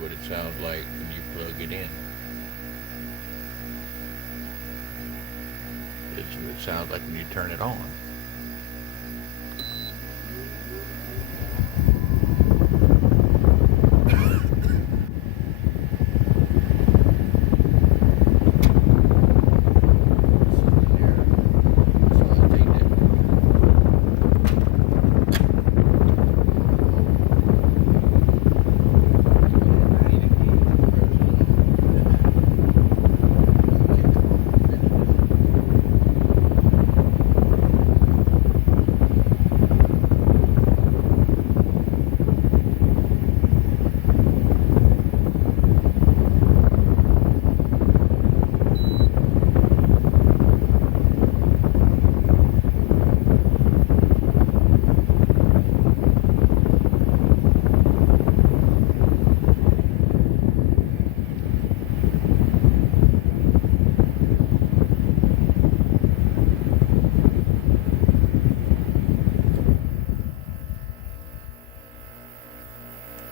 what it sounds like when you plug it in. This is what it sounds like when you turn it on.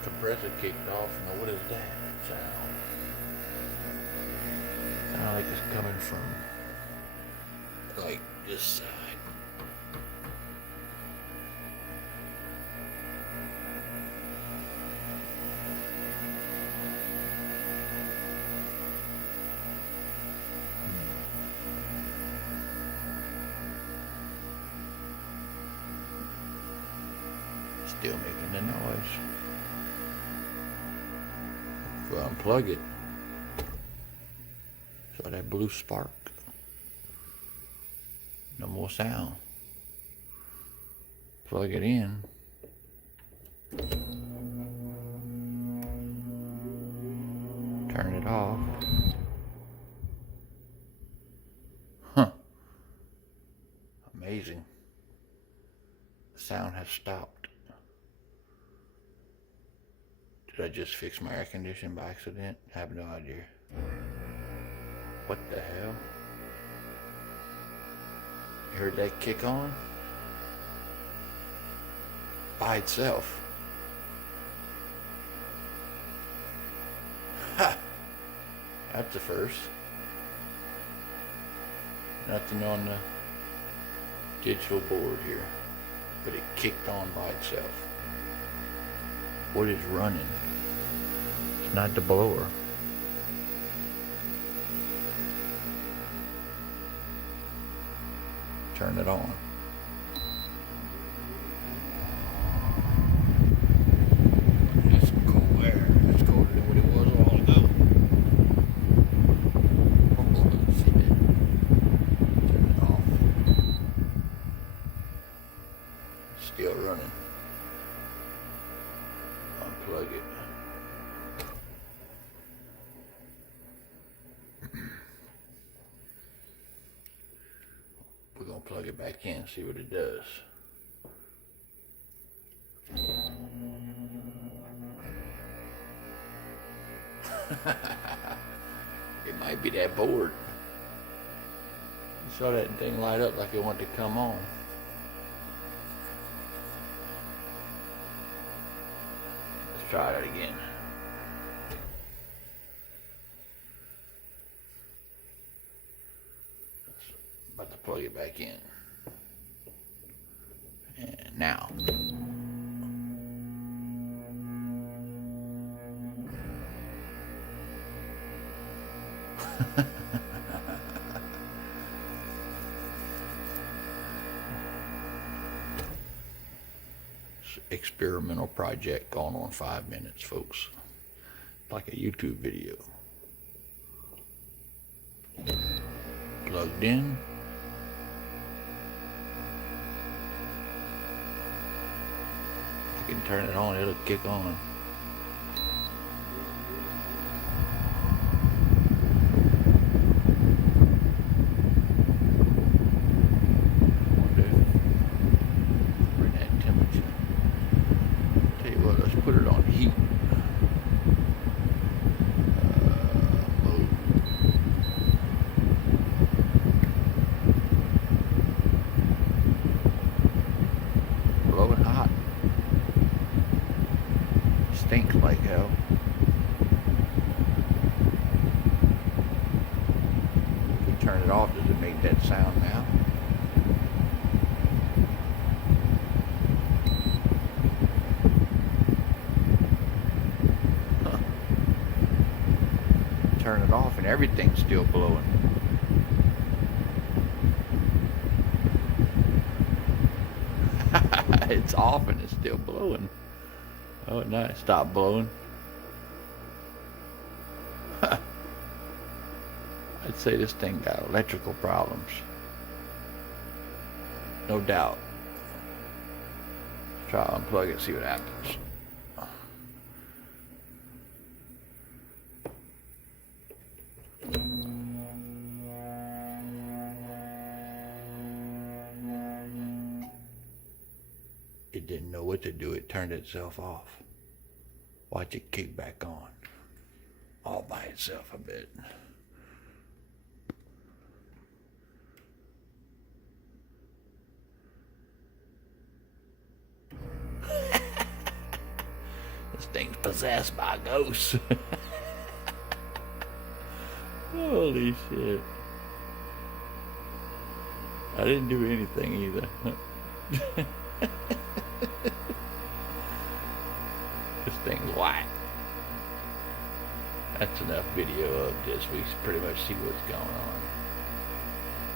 Compressor kicked off. Now what is that sound? Sound like it's coming from like this side. Still making the noise. If I unplug it, so that blue spark, no more sound. Plug it in. Turn it off. Huh. Amazing. The sound has stopped. Did I just fix my air conditioning by accident? I have no idea. What the hell? You heard that kick on? By itself. Ha! That's the first. Nothing on the digital board here, but it kicked on by itself. What is running? It's not the blower. Turn it on. That's some cold air. It's colder than what it was a while ago. Oh, let's see that. Turn it off. Still running. Unplug it. We're gonna plug it back in, see what it does. It might be that board. You saw that thing light up like it wanted to come on. Let's try that again. About to plug it back in. And now. Experimental project going on 5 minutes, folks. Like a YouTube video. Plugged in. I can turn it on, it'll kick on. Bring that temperature. Tell you what, let's put it on heat. Mode. Blowing hot. Stinks like hell. it off, does it make that sound now? Huh. Turn it off and everything's still blowing. It's off and it's still blowing. Oh, nice. Stop blowing. I'd say this thing got electrical problems. No doubt. Try to unplug it, see what happens. It didn't know what to do. It turned itself off. Watch it kick back on. All by itself, I bet. This thing's possessed by ghosts. Holy shit. I didn't do anything either. This thing's white. That's enough video of this. We pretty much see what's going on.